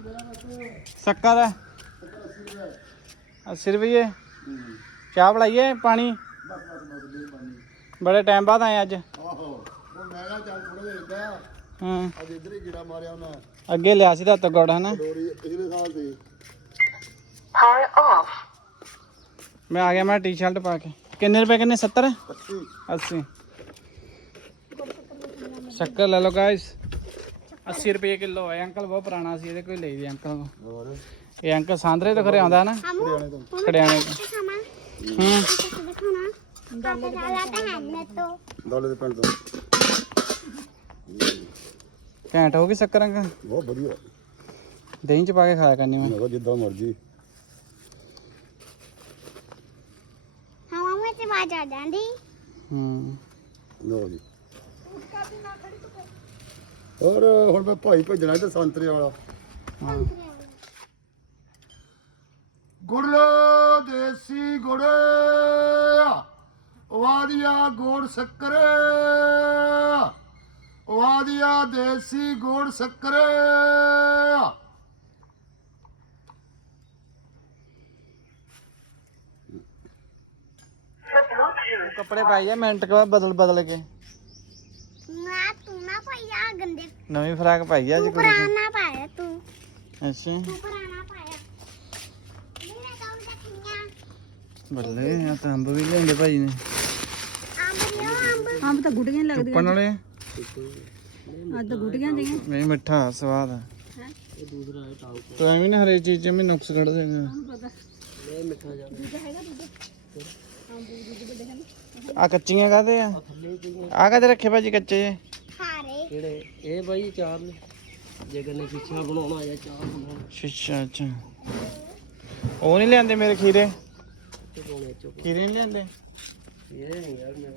शक्कर है। अस्सी रुपये चाह बनाइए पानी। बड़े टाइम बाद आए अज हम्म। अगे लिया सी तो गौड़ है मैं आ गया मैं टी शर्ट पा के। किन्ने रुपए किन्ने? सत्तर? अस्सी। शक्कर ले लो गाइस 80 ਸ਼ੱਕਰ ਲੈ ਲਓ ਗਾਇਸ 80 ਰੁਪਏ ਕਿਲੋ ਹੈ ਅੰਕਲ ਬਹੁਤ ਪੁਰਾਣਾ ਸੀ ਇਹਦੇ ਕੋਈ ਲਈ ਦੀ ਅੰਕਲ ਹੋਰ? ਇਹ ਅੰਕਲ ਸਾਂਦਰੇ ਤੋਂ ਘਰੇ ਆਉਂਦਾ ਨਾ ਖੜਿਆਣੇ ਤੋਂ ਹੂੰ। ਦਾਲੇ ਦੇ ਪਿੰਡ ਤੋਂ। ਘੈਂਟ ਹੋ ਗਈ ਸ਼ੱਕਰ ਅੰਕਲ। ਬਹੁਤ ਵਧੀਆ। ਦਹੀਂ ਚ ਪਾ ਕੇ ਖਾਇਆ ਕਰਨੀ ਮੈਂ। ਮੈਂ ਕਿਹਾ ਜਿੱਦਾਂ ਮਰਜ਼ੀ। ਹਵਾ ਵਿੱਚ ਆਵਾਜ਼ ਆ ਜਾਂਦੀ। ਹੂੰ। ਲੋ ਜੀ। ਹੋਰ, ਹੁਣ ਮੈਂ ਭਾਈ ਭੇਜਣਾ ਤੇ ਸੰਤਰੇ ਵਾਲਾ। ਹਾਂ ਗੁੜ ਦੇਸੀ ਗੁੜ ਵਾਦੀਆ ਗੁੜ ਸ਼ੱਕਰ ਵਾਦੀਆ ਦੇਸੀ ਗੁੜ ਸ਼ੱਕਰ ਕੱਪੜੇ ਪਾਈ ਜਾ ਮਿੰਟ ਕੇ ਬਦਲ ਬਦਲ ਕੇ ਨਾ ਤੂੰ ਨਾ ਪਾਇਆ ਗੰਦੇ ਨਵੀਂ ਫਰਾਕ ਪਾਈ ਆ ਅੱਜ ਤੂੰ ਕੁੜੀ ਨੇ। ਪੁਰਾਣਾ ਪਾਇਆ ਤੂੰ। ਅੱਛਾ। ਤੂੰ ਪੁਰਾਣਾ ਪਾਇਆ। ਮੇਰੇ ਕੌਣ ਦੇਖੀਆਂ ਬੱਲੇ ਆ ਤਾਂ ਅੰਬ ਵੀ ਲਿਆਂਦੇ ਭਾਈ ਨੇ। ਅੰਬ ਲਿਓ ਅੰਬ। ਅੰਬ ਤਾਂ ਗੁੱਡੀਆਂ ਲੱਗਦੀਆਂ ਚੁੱਪਣ ਵਾਲੇ ਆ? ਅੱਜ ਤਾਂ ਗੁੱਡੀਆਂ ਦੀਆਂ ਨਹੀਂ ਮਿੱਠਾ ਸਵਾਦ ਆ। ਤੂੰ ਐਵੇਂ ਨਾ ਹਰੇਕ ਚੀਜ਼ 'ਚ ਵੀ ਨੁਕਸ ਕੱਢ ਦੇਣਾ। ਆ ਕੱਚੀਆਂ ਕਾਹਦੇ ਆ? ਆ ਕਾਹਦੇ ਰੱਖੇ ਭਾਜੀ ਕੱਚੇ? ਜੇ ਹਾਰੇ ਇਹ ਬਾਈ ਚਾਰ ਨੇ। ਜੇ ਕਹਿੰਦੇ ਸ਼ੀਸ਼ਾ ਬਣਾਉਣਾ ਜਾਂ ਚਾਹ ਬਣਾਉਣਾ। ਅੱਛਾ ਅੱਛਾ। ਉਹ ਨਹੀਂ ਲਿਆਂਦੇ ਮੇਰੇ ਖੀਰੇ? ਤੇ ਖੀਰੇ ਨਹੀਂ ਲਿਆਂਦੇ? ਇਹ ਨਹੀਂ ਯਾਰ ਮੈਂ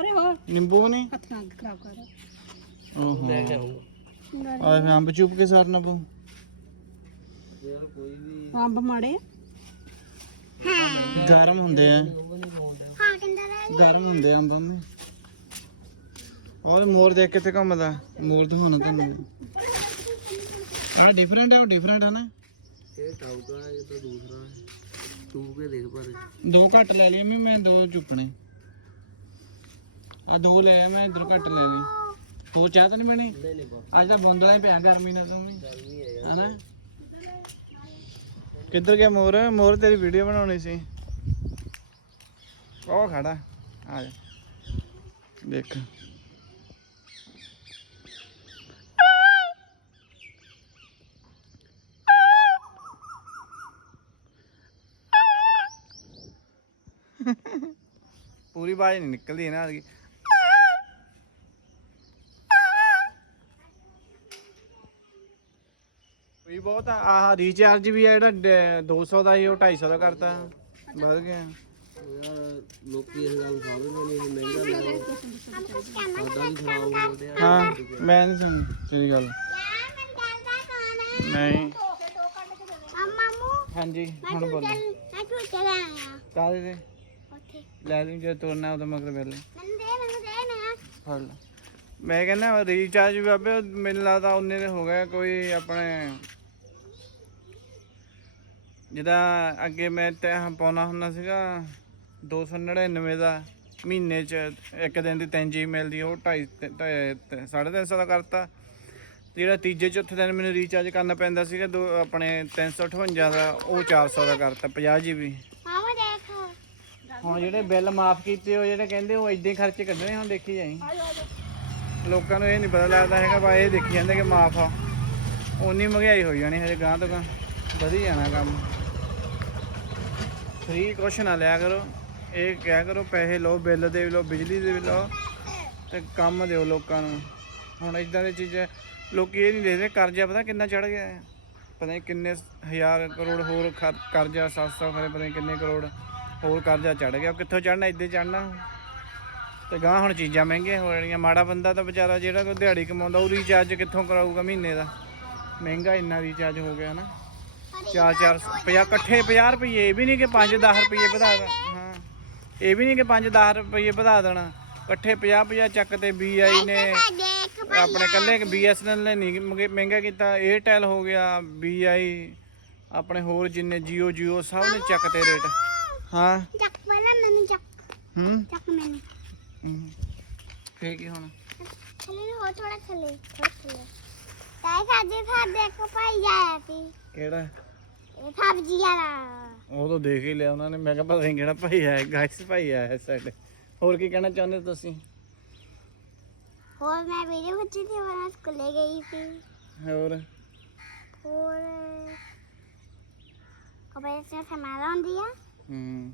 ਅਰੇ ਹੋਰ ਨਿੰਬੂ ਨਹੀਂ? ਹੱਥਾਂ ਅੱਗ ਖਰਾਬ ਕਰ। ਓਹੋ। ਲੈ ਕੇ ਆਉਂਗਾ। ਆ ਫਿਰ ਅੰਬ ਚੁੱਪ ਕੇ ਸਾਰਨਾ ਪਊ। ਯਾਰ ਕੋਈ ਵੀ ਅੰਬ ਮਾੜੇ ਗਰਮ ਹੁੰਦੇ ਆ। ਹਾਂ ਕਿੰਦਾ ਦਾ ਗਰਮ ਹੁੰਦੇ ਆ ਅੰਬ ਅੰਮੇ ਔਰ ਮੋਰ ਦੇਖ ਕਿੱਥੇ ਘੁੰਮਦਾ? ਮੋਰ ਦਿਖਾਉਣਾ ਤੁਹਾਨੂੰ ਆ ਡਿਫਰੈਂਟ ਹੈ ਉਹ ਡਿਫਰੈਂਟ ਹੈ ਨਾ? ਇਹ ਟਾਊਗਾ ਇਹ ਤਾਂ ਦੂਸਰਾ ਹੈ। ਤੂੰ ਕੇ ਦੇਖ ਪਰ। ਦੋ ਘੱਟ ਲੈ ਲਈ ਮੈਂ ਮੈਂ ਦੋ ਚੁੱਕਣੇ। ਆ ਦੋ ਲੈ ਮੈਂ ਇਧਰ ਘੱਟ ਲੈ ਲਈ। ਹੋਰ ਚਾਹ ਤਾਂ ਨਹੀਂ ਬਣੀ? ਅੱਜ ਤਾਂ ਬੁੰਦਲਾ ਹੀ ਪਿਆ ਗਰਮੀ ਨਾਲ ਤਾਂ ਗਰਮੀ ਹੈ ਯਾਰ। ਹਨਾ? ਕਿੱਧਰ ਗਿਆ ਮੋਰ? ਮੋਰ ਤੇਰੀ ਵੀਡੀਓ ਬਣਾਉਣੀ ਸੀ। ਉਹ ਖੜਾ। ਆ ਜਾ। ਦੇਖ। ਪੂਰੀ ਆਵਾਜ਼ ਨਹੀਂ ਨਿਕਲਦੀ ਨਾ ਆਦਗੀ ਵੀ ਬਹੁਤ ਆ ਆਹ ਰੀਚਾਰਜ ਵੀ ਆ ਜਿਹੜਾ ਡ- 200 ਦਾ ਸੀ ਉਹ 250 ਦਾ ਕਰਤਾ। ਵੱਧ ਗਿਆ। ਯਾਰ ਲੋਕੀ ਇਹ ਗੱਲ ਖਾਵੇ ਨਹੀਂ ਇਹ ਮਹਿੰਗਾ ਲੈ ਹਮ ਕੁਛ ਕਹਿਣਾ ਸਾਡਾ ਵੀ ਖਰਾਬ ਹੋ ਮੈਂ ਨਹੀਂ ਸੁਣੀ ਸਹੀ ਗੱਲ। ਨਹੀਂ ਆ ਮਾਮੂ। ਹਾਂਜੀ ਹੁਣ ਬੋਲੋ। ਮੈਂ ਕਾਹਦੇ ਤੇ ਲੈ ਲਈ ਜੇ ਤੁਰਨਾ ਉਦੋਂ ਮਗਰ ਵੇਲੇ। ਮੈਨੂੰ ਦੇ ਮੈਨੂੰ ਦੇ ਨਾ। ਫੜ ਲੈ। ਮੈਂ ਕਹਿੰਦਾ ਰੀਚਾਰਜ ਵੀ ਬਾਬੇ ਮੈਨੂੰ ਲੱਗਦਾ ਉਹਨੇ ਦੇ ਹੋ ਗਿਆ ਕੋਈ ਆਪਣੇ ਜਿਹਦਾ ਅੱਗੇ ਮੈਂ ਤੇ ਪਾਉਣਾ ਹੁੰਦਾ ਸੀਗਾ 299 ਦਾ ਮਹੀਨੇ ਚ ਇੱਕ ਦਿਨ ਦੀ 3 ਜੀ ਮਿਲਦੀ ਉਹ 2.5 350 ਦਾ ਕਰਤਾ। ਤੇ ਜਿਹੜਾ ਤੀਜੇ ਚੌਥੇ ਦਿਨ ਮੈਨੂੰ ਰੀਚਾਰਜ ਕਰਨਾ ਪੈਂਦਾ ਸੀਗਾ ਦੋ ਆਪਣੇ 358 ਦਾ ਉਹ 400 ਦਾ ਕਰਤਾ 50 ਜੀਬੀ ਹੁਣ ਜਿਹੜੇ ਬਿੱਲ ਮਾਫ ਕੀਤੇ ਹੋ ਜਿਹੜੇ ਕਹਿੰਦੇ ਉਹ ਇਦਾਂ ਖਰਚੇ ਕੱਢਣੇ ਹੁਣ ਦੇਖੀ ਜਾਈ। ਲੋਕਾਂ ਨੂੰ ਇਹ ਨਹੀਂ ਪਤਾ ਲੱਗਦਾ ਹੈਗਾ ਬਾ ਇਹ ਦੇਖੀ ਜਾਂਦੇ ਕਿ ਮਾਫ ਆ। ਉਨੀ ਮਹਿੰਗਾਈ ਹੋ ਜਾਣੀ ਹਜੇ ਗਾਂ ਤੋਂ ਗਾਂ ਵਧੀ ਜਾਣਾ ਕੰਮ। ਫ੍ਰੀ ਕੁਛ ਨਾ ਲਿਆ ਕਰੋ। ਇਹ ਕਿਹਾ ਕਰੋ ਪੈਸੇ ਲਓ ਬਿੱਲ ਦੇ ਲਓ ਬਿਜਲੀ ਦੇ ਲਓ ਤੇ ਕੰਮ ਦਿਓ ਲੋਕਾਂ ਨੂੰ। ਹੁਣ ਇਦਾਂ ਦੀ ਚੀਜ਼ਾਂ ਲੋਕੀ ਇਹ ਨਹੀਂ ਦੇਖਦੇ ਕਰਜ਼ਾ ਪਤਾ ਕਿੰਨਾ ਚੜ ਗਿਆ ਹੈ। ਪਤਾ ਨਹੀਂ ਕਿੰਨੇ ਹਜ਼ਾਰ ਕਰੋੜ ਹੋਰ ਕਰਜ਼ਾ 700 ਖਰੇ ਪਤਾ ਨਹੀਂ ਕਿੰਨੇ ਕਰੋੜ। ਹੋਰ ਕਰਜ਼ਾ ਚੜ ਗਿਆ। ਕਿੱਥੋਂ ਚੜਨਾ ਇੱਦਾਂ ਚੜਨਾ ਤੇ ਗਾਂ ਹੁਣ ਚੀਜ਼ਾਂ ਮਹਿੰਗੀਆਂ ਹੋ ਜਾਣੀਆਂ। ਮਾੜਾ ਬੰਦਾ ਤਾਂ ਵਿਚਾਰਾ ਜਿਹੜਾ ਕੋਈ ਦਿਹਾੜੀ ਕਮਾਉਂਦਾ ਉਹ ਰੀਚਾਰਜ ਕਿੱਥੋਂ ਕਰਾਊਗਾ ਮਹੀਨੇ ਦਾ? ਮਹਿੰਗਾ ਇੰਨਾ ਰੀਚਾਰਜ ਹੋ ਗਿਆ ਨਾ। 4 4 50 ਇਕੱਠੇ 50 ਰੁਪਏ ਇਹ ਵੀ ਨਹੀਂ ਕਿ 5 10 ਰੁਪਏ ਵਧਾ ਹਾਂ। ਇਹ ਵੀ ਨਹੀਂ ਕਿ 5 10 ਰੁਪਏ ਵਧਾ ਦੇਣਾ। ਇਕੱਠੇ 50 50 ਚੱਕ ਤੇ ਬੀਆਈ ਨੇ ਆਪਣੇ ਕੱਲੇ BSNL ਨੇ ਨਹੀਂ ਮਹਿੰਗਾ ਕੀਤਾ। 에ਅਰਟੈਲ ਹੋ ਗਿਆ BI ਆਪਣੇ ਹੋਰ ਜਿੰਨੇ Jio Jio ਸਭ ਨੇ ਚੱਕਤੇ ਰੇਟ ਹਾਂ। ਚੱਕ ਪਹਿਲਾਂ ਮੈਨੂੰ ਚੱਕ ਹੂੰ। ਚੱਕ ਮੈਨੂੰ। ਹੂੰ। ਫੇਰ ਕੀ ਹੁਣ? ਥੱਲੇ ਨੂੰ ਹੋਰ ਥੋੜਾ ਥੱਲੇ ਥੋੜਾ ਥੱਲੇ। ਤਾਈ ਸਾਡੇ ਸਾਡੇ ਕੋ ਭਾਈ ਆਇਆ ਸੀ। ਕਿਹੜਾ? ਇਹ ਸਬਜ਼ੀ ਵਾਲਾ। ਉਹ ਤਾਂ ਦੇਖ ਹੀ ਲਿਆ ਉਹਨਾਂ ਨੇ। ਮੈਂ ਕਿਹਾ ਪਤਾ ਨਹੀਂ ਕਿਹੜਾ ਭਾਈ ਆਇਆ ਗਾਇਸ ਭਾਈ ਆਇਆ ਸਾਡੇ ਹੋਰ ਕੀ ਕਹਿਣਾ ਚਾਹੁੰਦੇ ਤੁਸੀਂ? ਹੋਰ ਮੈਂ ਵੀਡੀਓ ਬੱਚੀ ਤੇ ਮੈਂ ਸਕੂਲੇ ਗਈ ਸੀ। ਹੋਰ? ਹੋਰ? ਕੱਪੜੇ ਸੇ ਸਮਾਨ ਆਉਂਦੀ ਆ। ਹੂੰ।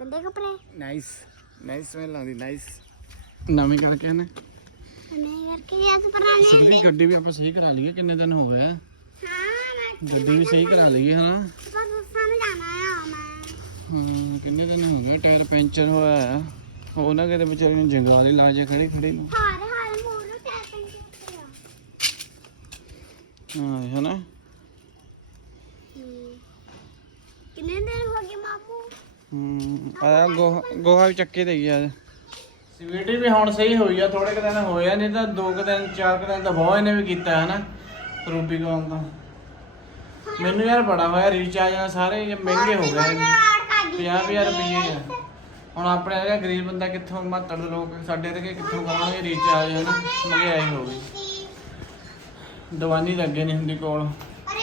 ਗੰਦੇ ਕੱਪੜੇ ਨਾਈਸ ਨਾਈਸ ਸਮੈਲ ਆਉਂਦੀ ਨਾਈਸ ਨਵੀਂ ਕਰਕੇ ਨੇ ਮੈਂ ਕਰਕੇ ਅੱਜ ਪੁਰਾਣੇ ਸੁਖਦੀ ਗੱਡੀ ਵੀ ਆਪਾਂ ਸਹੀ ਕਰਾ ਲਈਏ ਕਿੰਨੇ ਦਿਨ ਹੋ ਗਏ? ਆ ਹਾਂ ਮੈਂ ਗੱਡੀ ਵੀ ਸਹੀ ਕਰਾ ਲਈਏ ਹਨਾ? ਸਾਨੂੰ ਜਾਣਾ ਆ ਮੈਂ ਹਾਂ ਕਿੰਨੇ ਦਿਨ ਹੋ ਗਏ? ਟਾਇਰ ਪੈਂਚਰ ਹੋਇਆ ਆ। ਉਹ ਨਾ ਕਿਤੇ ਵਿਚਾਰੇ ਨੂੰ ਜੰਗਾਲ ਹੀ ਲਾ ਜੇ ਖੜੀ ਖੜੀ ਨੂੰ। ਹਾਰ ਹਾਰ ਮੋੜੋ ਟੈਪਿੰਗ ਕਿੱਥੇ ਆ। ਹਾਂ ਹਨਾ ਹਮ। ਕਿੰਨੇ ਦਿਨ ਹੋ ਗਏ ਮਾਮੂ ਹੂੰ ਆ ਗੋਹਾ ਗੋਹਾ ਵੀ ਚੱਕੇ ਤੇ ਗਿਆ। ਸਵੀਟੀ ਵੀ ਹੁਣ ਸਹੀ ਹੋਈ ਆ ਥੋੜੇ ਕੁ ਦਿਨ ਹੋਇਆ ਨਹੀਂ ਤਾਂ ਦੋ ਕੁ ਦਿਨ ਚਾਰ ਕੁ ਦਿਨ ਤਾਂ ਬਹੁਤ ਇਹਨੇ ਵੀ ਕੀਤਾ ਹਨਾ ਰੂਬੀ ਕੌਮ ਦਾ ਮੈਨੂੰ ਯਾਰ ਬੜਾ ਹੋਇਆ ਰੀਚਾਰਜ ਨਾਲ ਸਾਰੇ ਇਹ ਮਹਿੰਗੇ ਹੋ ਗਏ। ਆੜ ਕਰ 50000 ਰੁਪਏ ਆ। ਹੁਣ ਆਪਣੇ ਵਰਗਾ ਗਰੀਬ ਬੰਦਾ ਕਿੱਥੋਂ ਮਾਤੜ ਲੋਕ ਸਾਡੇ ਤੇ ਕਿੱਥੋਂ ਕਰਾਉਣਗੇ ਰੀਚਾਰਜ ਹਨਾ ਮਹਿੰਗਾਈ ਹੋ ਗਈ। ਦਵਾਨੀ ਲੱਗੇ ਨਹੀਂ ਹੁੰਦੀ ਕੋਲ। ਕੋਨਾ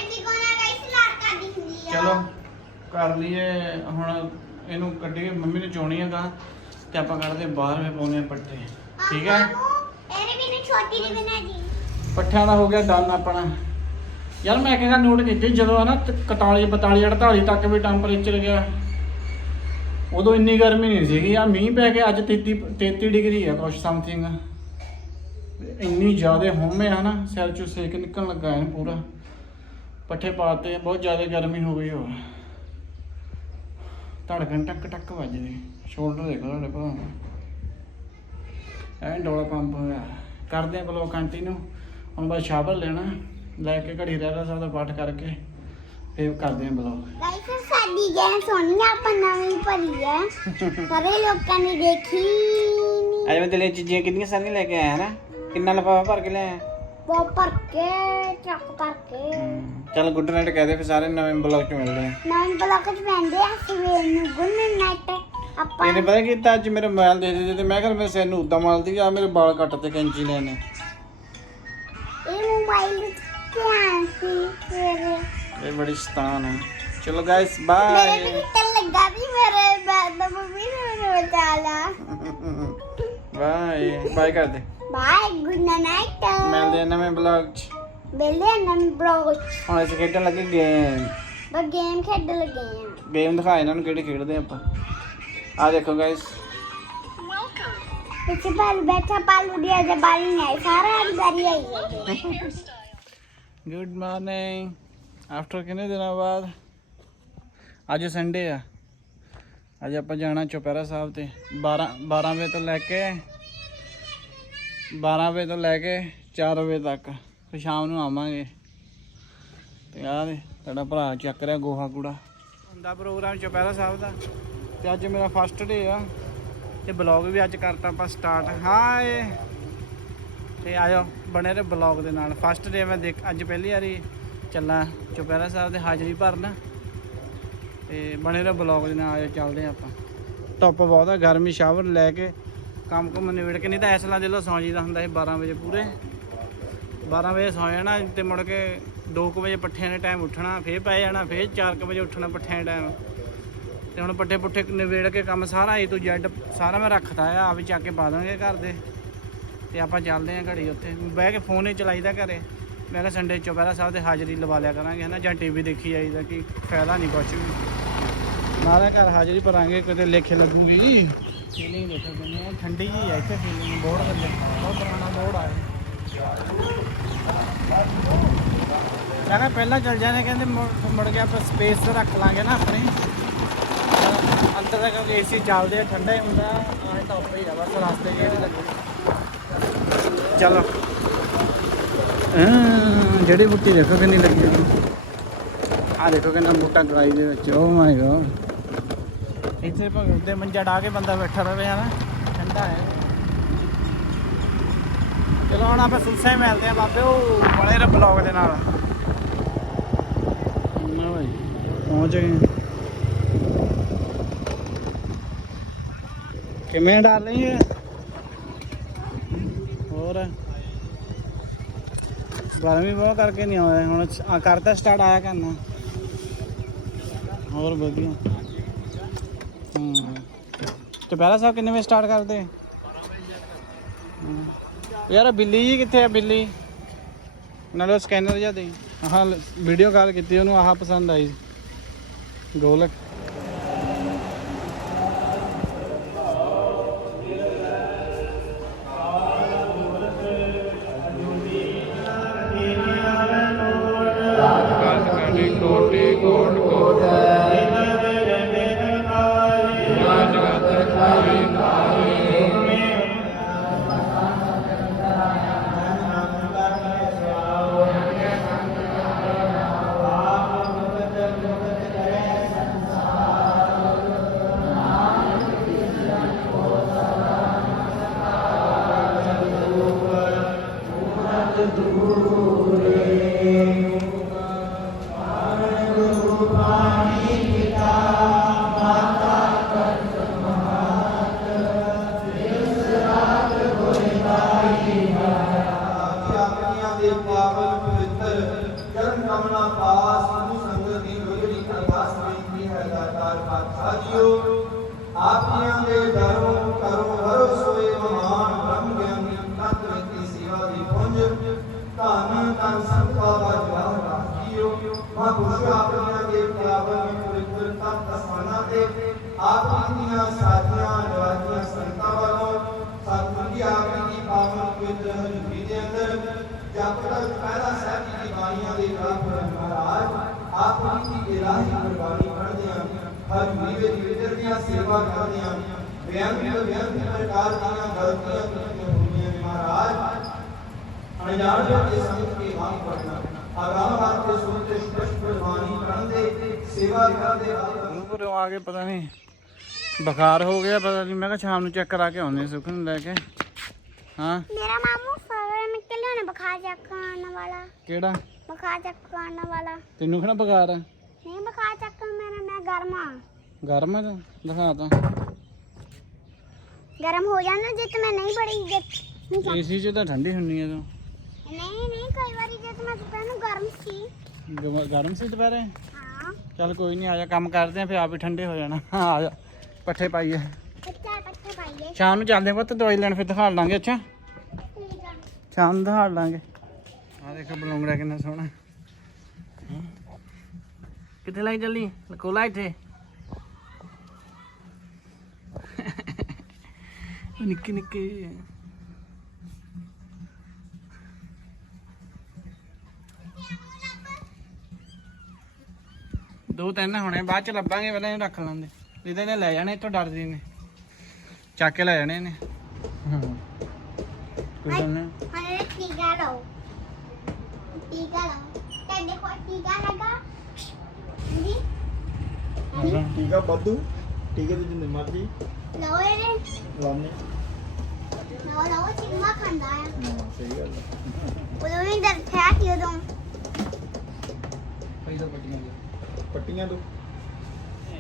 ਆ। ਚਲੋ। ਕਰ ਲਈਏ ਹੁਣ ਇਹਨੂੰ ਕੱਢੀਏ ਮੰਮੀ ਨੇ ਚੋਣੀ ਹੈਗਾ ਤੇ ਆਪਾਂ ਕੱਢਦੇ ਬਾਹਰ ਵਿੱਚ ਪਾਉਣੇ ਆ ਪੱਠੇ। ਠੀਕ ਹੈ? ਇਹਨੇ ਵੀ ਨੇ ਛੋਟੀ ਦੀ ਬਣਾ ਦੀ। ਪੱਠਿਆਂ ਦਾ ਹੋ ਗਿਆ ਡਨ ਆਪਣਾ। ਯਾਰ ਮੈਂ ਕਹਿੰਦਾ ਨੋਟ ਕੀਤੀ ਜਦੋਂ ਹਨਾ 41 42 48 ਤੱਕ ਵੀ ਟੈਂਪਰੇਚਰ ਗਿਆ ਉਦੋਂ ਇੰਨੀ ਗਰਮੀ ਨਹੀਂ ਸੀਗੀ। ਆ ਮੀਂਹ ਪੈ ਕੇ ਅੱਜ 33 33 ਡਿਗਰੀ ਆ ਕੁਛ ਸਮਥਿੰਗ ਇੰਨੀ ਜ਼ਿਆਦਾ ਹੁੰਮੇ ਆ ਨਾ ਸਿਰ ਚੋਂ ਸੇਕ ਨਿਕਲਣ ਲੱਗਾ ਹੈ ਪੂਰਾ। ਪੱਠੇ ਪਾਤੇ ਬਹੁਤ ਜ਼ਿਆਦਾ ਗਰਮੀ ਹੋ ਗਈ ਹੋਰ। ਧੜਕਣ ਟੱਕ ਟੱਕ ਵੱਜਦੇ। ਸ਼ੋਲਡਰ ਦੇਖੋ ਤੁਹਾਡੇ ਭਰਾ। ਐਂ ਡੋਲਾ ਪੰਪ ਹੋਇਆ। ਕਰਦੇ ਆ ਬਲੌਗ ਕੰਟੀਨਿਊ ਹੁਣ ਬਸ ਸ਼ਾਵਰ ਲੈਣਾ। ਲੈ ਕੇ ਘੜੀ ਰਹਿ ਸਾਹਿਬ ਦਾ ਪਾਠ ਕਰਕੇ। ਫੇਰ ਕਰਦੇ ਆ ਬਲੌਗ ਗਾਇਸ ਸਾਡੀ ਗੈਸ ਸੋਹਣੀ ਆਪਾਂ ਨਵੀਂ ਭਰੀ ਹੈ ਸਾਰੇ ਲੋਕਾਂ ਨੇ ਦੇਖੀ ਅੱਜ ਮੈਂ ਤੇਰੇ ਚੀਜ਼ਾਂ ਕਿੰਨੀਆਂ ਸਾਰੀਆਂ ਲੈ ਕੇ ਆਇਆ ਨਾ। ਕਿੰਨਾ ਲਫਾਫਾ ਭਰ ਕੇ ਲਿਆਇਆ ਉਹ ਭਰ ਕੇ ਟਰੱਕ ਭਰ ਕੇ ਚੱਲ ਗੁੱਡ ਨਾਈਟ ਕਹਦੇ ਫਿਰ ਸਾਰੇ ਨਵੇਂ ਬਲੌਗ ਚ ਮਿਲਦੇ ਆ ਨਵੇਂ ਬਲੌਕ ਚ ਪੈਂਦੇ ਆ ਸਵੇਰ ਨੂੰ ਗੁੰਨ ਨਾਈਟ ਆਪਾਂ ਇਹਨੇ ਪਤਾ ਕੀ ਕੀਤਾ ਅੱਜ ਮੇਰੇ ਮੋਬਾਈਲ ਦੇ ਦੇ ਤੇ ਮੈਂ ਕਿਹਾ ਮੇਰੇ ਸਿਰ ਨੂੰ ਉਦਾਂ ਮਲਦੀ ਆ ਮੇਰੇ ਵਾਲ ਕੱਟ ਤੇ ਕੈਂਚੀ ਨੇ ਇਹਨੇ। ਇਹ ਮੋਬਾਈਲ ਧਿਆਨ ਸੀ ਮੇਰੇ। ਇਹ ਬੜੀ ਸ਼ੈਤਾਨ ਹੈ ਚਲੋ ਗਾਇਸ ਮੇਰੇ ਬਾਏ ਵੀ ਤਾਂ ਲੱਗਾ ਵੀ ਮੇਰੇ ਬੈਡ ਮੰਮੀ ਨੇ ਮੈਨੂੰ ਬਚਾ ਲਾ। ਬਾਏ ਬਾਏ ਕਰਦੇ ਬਾਏ ਗੁੱਡ ਨਾਈਟ ਮਿਲਦੇ ਆ ਨਵੇਂ ਬਲੌਗ ਚ। ਬੇਲੇ ਨਵੇਂ ਬਲੌਗ ਹੁਣ ਅਸੀਂ ਖੇਡਣ ਲੱਗੇ ਗੇਮ ਬਸ ਗੇਮ ਖੇਡਣ ਲੱਗੇ ਆ ਗੇਮ ਦਿਖਾ ਇਹਨਾਂ ਨੂੰ ਕਿਹੜੇ ਖੇਡਦੇ ਆਪਾਂ। ਆ ਦੇਖੋ ਗਾਇਸ ਪਿੱਛੇ ਪਾਲ ਬੈਠਾ ਪਾਲੂ ਦੀ ਅਜੇ ਬਾਲੀ ਨਹੀਂ ਸਾਰਾ ਅਧਿਕਾਰੀ ਆਈ ਹੈ ਗੁੱਡ ਮਾਰਨਿੰਗ ਆਫਟਰ ਕਿੰਨੇ ਦਿਨਾਂ ਬਾਅਦ? ਅੱਜ ਸੰਡੇ ਆ। ਅੱਜ ਆਪਾਂ ਜਾਣਾ ਚੁਪਹਿਰਾ ਸਾਹਿਬ ਤੇ। 12 12 ਵਜੇ ਤੋਂ ਲੈ ਕੇ 12 ਵਜੇ ਤੋਂ ਲੈ ਕੇ 4 ਵਜੇ ਤੱਕ ਫਿਰ ਸ਼ਾਮ ਨੂੰ ਆਵਾਂਗੇ। ਤੇ ਆਹ ਦੇ ਤੁਹਾਡਾ ਭਰਾ ਚੱਕ ਰਿਹਾ ਗੋਹਾ ਕੂੜਾ। ਹੁੰਦਾ ਪ੍ਰੋਗਰਾਮ ਚੁਪਹਿਰਾ ਸਾਹਿਬ ਦਾ। ਤੇ ਅੱਜ ਮੇਰਾ ਫਸਟ ਡੇ ਆ। ਤੇ ਬਲੌਗ ਵੀ ਅੱਜ ਕਰਤਾ ਆਪਾਂ ਸਟਾਰਟ ਹਾਏ! ਤੇ ਆਇਓ ਬਣੇ ਰਹੇ ਬਲੌਗ ਦੇ ਨਾਲ। ਫਸਟ ਡੇ ਮੈਂ ਦੇਖ ਅੱਜ ਪਹਿਲੀ ਵਾਰੀ ਚੱਲਾਂ ਚੁਪਹਿਰਾ ਸਾਹਿਬ ਦੇ ਹਾਜ਼ਰੀ ਭਰਨ। ਤੇ ਬਣੇ ਰਹੇ ਬਲੌਗ ਦੇ ਨਾਲ ਆਇਓ ਚੱਲਦੇ ਆਪਾਂ। ਧੁੱਪ ਬਹੁਤ ਆ ਗਰਮੀ ਸ਼ਾਵਰ ਲੈ ਕੇ ਕੰਮ ਕੁਮ ਨਿਬੜ ਕੇ, ਨਹੀਂ ਤਾਂ ਐਸਲਾ ਦੇ ਲੋ ਸੌਂ ਜੀਦਾ ਹੁੰਦਾ ਸੀ 12 ਵਜੇ ਪੂਰੇ। 12 ਵਜੇ ਸੌਂ ਜਾਣਾ ਤੇ ਮੁੜ ਕੇ 2 ਵਜੇ ਪੱਠਿਆਂ ਦੇ ਟਾਈਮ ਉੱਠਣਾ, ਫੇਰ ਪੈ ਜਾਣਾ, ਫੇਰ 4 ਵਜੇ ਉੱਠਣਾ ਪੱਠਿਆਂ ਦੇ ਟਾਈਮ ਤੇ ਹੁਣ ਪੱਠੇ ਪੁੱਠੇ ਨਿਬੇੜ ਕੇ ਕੰਮ ਸਾਰਾ ਏ ਤੋਂ ਜ਼ੈਡ ਸਾਰਾ ਮੈਂ ਰੱਖਤਾ ਆ, ਆਪ ਹੀ ਚੱਕ ਕੇ ਪਾ ਦਾਂਗੇ ਘਰ ਦੇ। ਤੇ ਆਪਾਂ ਚੱਲਦੇ ਆਂ ਘੜੀ ਉੱਥੇ। ਬਹਿ ਕੇ ਫੋਨ ਹੀ ਚਲਾਈਦਾ ਘਰੇ। ਮੈਂ ਕਿਹਾ ਸੰਡੇ ਚੁਪਹਿਰਾ ਸਾਹਿਬ ਦੇ ਹਾਜ਼ਰੀ ਲਵਾ ਲਿਆ ਕਰਾਂਗੇ, ਹਨਾ, ਜਾਂ ਟੀਵੀ ਦੇਖੀ ਜਾਈਦਾ ਕਿ ਫਾਇਦਾ ਨਹੀਂ ਕੁਛ ਵੀ। ਨਾਲੇ ਘਰ ਹਾਜ਼ਰੀ ਭਰਾਂਗੇ, ਕਿਤੇ ਲੇਖੇ ਲੱਗੂਗੀ। ਫੀਲਿੰਗ ਦੇਖੋ ਕਿੰਨੀ ਠੰਡੀ ਜੀ ਹੈ ਇੱਥੇ ਫੀਲਿੰਗ ਬੋਰਡ ਥੱਲੇ ਬਹੁਤ ਪੁਰਾਣਾ ਬੋਰਡ ਆ ਕਹਿੰਦਾ ਪਹਿਲਾਂ ਚੱਲ ਜਾਣੇ ਕਹਿੰਦੇ ਮੁੜ ਮੁੜ ਕੇ ਆਪਾਂ ਸਪੇਸ ਰੱਖ ਲਾਂਗੇ ਨਾ ਆਪਣੀ। ਅੰਦਰ ਤੱਕ ਏਸੀ ਚੱਲਦੇ ਆ ਠੰਡਾ ਹੀ ਹੁੰਦਾ ਆਹ ਟੌਪ ਹੀ ਆ ਬਸ ਰਸਤੇ ਜਿਹੜੇ ਲੱਗੇ। ਚਲੋ। ਅਹ, ਜਿਹੜੀ ਬੁੱਟੀ ਦੇਖੋ ਕਿੰਨੀ ਲੱਗੀ ਹੋਈ। ਆ ਦੇਖੋ ਕਿੰਨਾ ਬੂਟਾ ਗਰਾਈ ਦੇ ਵਿੱਚ ਓ ਮਾਈ ਗॉड ਇੱਥੇ ਭਗਤ ਦੇ ਮੰਜਾ ਢਾ ਕੇ ਬੰਦਾ ਬੈਠਾ ਰਵੇ ਹਨਾ? ਠੰਡਾ ਹੈ। ਚਲੋ ਹੁਣ ਆਪਾਂ ਸੁਲਸੇ ਮਿਲਦੇ ਆ ਬਾਬੇ ਉਹ ਬੜੇ ਰ ਬਲੌਗ ਦੇ ਨਾਲ। ਨਾ ਭਾਈ ਪਹੁੰਚ ਗਏ। ਕਿਵੇਂ ਰਹੀ ਹੈ? ਹੋਰ? ਗਰਮੀ ਬਹੁਤ ਕਰਕੇ ਨਹੀਂ ਆਇਆ ਹੁਣ ਆ ਕਰਤਾ ਸਟਾਰਟ ਆਇਆ ਕਰਨਾ। ਹੋਰ ਵਧੀਆ। ਦੁਪਹਿਰਾ ਸਾਹਿਬ ਕਿੰਨੇ ਵਜੇ ਸਟਾਰਟ ਕਰਦੇ? ਯਾਰ, ਬਿੱਲੀ ਜੀ ਕਿੱਥੇ ਆ, ਬਿੱਲੀ? ਨਾਲੇ ਸਕੈਨਰ ਜਿਹਾ ਦੇ ਆਹ ਵੀਡੀਓ ਕਾਲ ਕੀਤੀ, ਉਹਨੂੰ ਆਹ ਪਸੰਦ ਆਈ। ਗੋਲਕ। ਆਪਣੀਆਂ ਧੰਨ ਧੰਨ ਸੰਤ ਬਾਬਾ ਜਵਾਹਰ ਦਾਸ ਜੀਓ ਮਹਾਂਪੁਰਸ਼ ਆਪਣੀਆਂ ਦੇ ਪਾਵਨ ਪਵਿੱਤਰ ਤਤ ਅਸਮਾਨਾਂ ਤੇ ਆਪ ਦੀਆਂ ਸਾਧੀਆਂ ਨਵਾਜੀਆਂ ਸੰਤਾਂ ਵੱਲੋਂ ਸਤਿਗੁਰੂ ਜੀ, ਆਪ ਦੀ ਪਾਵਨ ਪਵਿੱਤਰ ਹਜ਼ੂਰੀ ਦੇ ਅੰਦਰ ਜਪਦਾ ਪਹਿਲਾ ਸਾਹਿਬ ਜੀ ਦੀ ਬਾਣੀਆਂ ਦੇ ਪ੍ਰਾਪਤ ਮਹਾਰਾਜ ਆਪ ਜੀ ਦੀ ਇਲਾਹੀ ਕੁਰਬਾਨੀ ਪੜ੍ਹਦੇ ਹਾਂ ਹਜ਼ੂਰੀ ਵਿੱਚ ਵਿਚਰ ਸੇਵਾ ਕਰਦੇ ਹਾਂ ਬੇਅੰਤ ਬੇਅੰਤ ਪ੍ਰਕਾਰ ਦੀਆਂ ਗਲਤੀਆਂ ਅਣਜਾਣ ਦੇ ਸੰਗਤ ਕੇ ਵਾਂਗ ਪੜਨਾ ਆਗਾਮ ਬਾਤ ਦੇ ਸੁਣਤੇ ਸਪਸ਼ਟ ਪ੍ਰਵਾਨੀ ਕਰਨ ਦੇ ਸੇਵਾ ਕਰਦੇ ਨੂੰ ਆ ਕੇ ਪਤਾ ਨਹੀਂ ਬੁਖਾਰ ਹੋ ਗਿਆ ਪਤਾ ਨਹੀਂ ਮੈਂ ਕਿਹਾ ਸ਼ਾਮ ਨੂੰ ਚੈੱਕ ਕਰਾ ਕੇ ਆਉਂਦੇ ਹਾਂ ਸੁੱਖ ਨੂੰ ਲੈ ਕੇ। ਹਾਂ? ਮੇਰਾ ਮਾਮੂ ਫਰ ਮੈਂ ਕਿਹਾ ਨਾ ਬੁਖਾਰ ਚੱਕਣ ਵਾਲਾ। ਕਿਹੜਾ? ਬੁਖਾਰ ਚੱਕਣ ਵਾਲਾ। ਤੈਨੂੰ ਕਿਹੜਾ ਬੁਖਾਰ ਆ? ਨਹੀਂ ਬੁਖਾਰ ਚੱਕਣ ਮੇਰਾ ਮੈਂ ਗਰਮ ਆ। ਗਰਮ ਹੈ ਤਾਂ ਦਿਖਾ ਤਾਂ। ਗਰਮ ਹੋ ਜਾਣਾ ਜੇ ਤੇ ਮੈਂ ਨਹੀਂ ਬੜੀ ਚੱਕ- ਏਸੀ 'ਚ ਤਾਂ ਠੰਡੀ ਹੁੰਨੀ ਹੈ ਤੂੰ। ਨਹੀਂ ਨਹੀਂ ਕਈ ਵਾਰੀ ਜੇ ਤੇ ਮੈਂ ਦੁਪਹਿਰ ਨੂੰ ਗਰਮ ਸੀ। ਗ- ਗਰਮ ਸੀ ਦੁਪਹਿਰੇ? ਹਾਂ। ਚੱਲ ਕੋਈ ਨਹੀਂ ਆ ਜਾ ਕੰਮ ਕਰਦੇ ਆ ਫਿਰ ਆਪ ਹੀ ਠੰਡੇ ਹੋ ਜਾਣਾ। ਆ ਜਾ ਪੱਠੇ ਪਾਈਏ। ਕੱਚਾ ਕੱਚਾ ਪਾਈਏ। ਸ਼ਾਮ ਨੂੰ ਚੱਲਦੇ ਪੁੱਤ ਦਵਾਈ ਲੈਣ ਫਿਰ ਦਿਖਾ ਲਾਂਗੇ ਅੱਛਾ? ਠੀਕ ਆ। ਸ਼ਾਮ ਨੂੰ ਦਿਖਾ ਲਾਂਗੇ। ਆ ਦੇਖੋ ਬਲੌਂਗੜਾ ਕਿੰਨਾ ਸੋਹਣਾ। ਹੈਂ? ਕਿੱਥੇ ਲਾਈ ਚੱਲੀ? ਕੋਲਾ ਇੱਥੇ। ਨਿੱਕੇ ਨਿੱਕੇ ਦੋ ਤਿੰਨ ਹੋਣੇ ਬਾਅਦ ਚ ਲੱਭਾਂਗੇ ਪਹਿਲਾਂ ਇਹਨੂੰ ਰੱਖ ਲਾਂਦੇ। ਇਹਦੇ ਨੇ ਲੈ ਜਾਣੇ ਇੱਥੋਂ ਡਰਦੀ ਨੇ। ਚੱਕ ਕੇ ਲੈ ਜਾਣੇ ਨੇ ਹਾਂ। ਕੋਈ ਗੱਲ ਨਹੀਂ। ਇਹ ਟੀਕਾ ਲਾਓ। ਟੀਕਾ ਲਾਓ। ਤੁਹਾਡੇ ਕੋਲ ਟੀਕਾ ਲੱਗਾ ਹਾਂਜੀ? ਟੀਕਾ ਬੱਦੂ ਟੀਕੇ ਤੇ ਜਿੰਨੇ ਮਰਜ਼ੀ। ਲਾਓ ਇਹਨੇ ਲਾਉਣੇ। ਲਾਓ ਲਾਓ ਚਿੰਮਾ ਖਾਂਦਾ ਆ। ਸਹੀ ਗੱਲ ਉਦੋਂ ਨਹੀਂ ਡਰਦਾ ਕਿ ਉਦੋਂ। ਪੱਟੀਆਂ ਪੱਟੀਆਂ ਤੋਂ।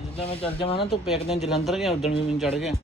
ਜਿੱਦਾਂ ਮੈਂ ਚੱਲ ਜਾਵਾਂ ਨਾ ਧੁੱਪੇ ਇੱਕ ਦਿਨ ਜਲੰਧਰ ਗਿਆ, ਉਦੋਂ ਵੀ ਮੈਨੂੰ ਚੜ ਗਿਆ।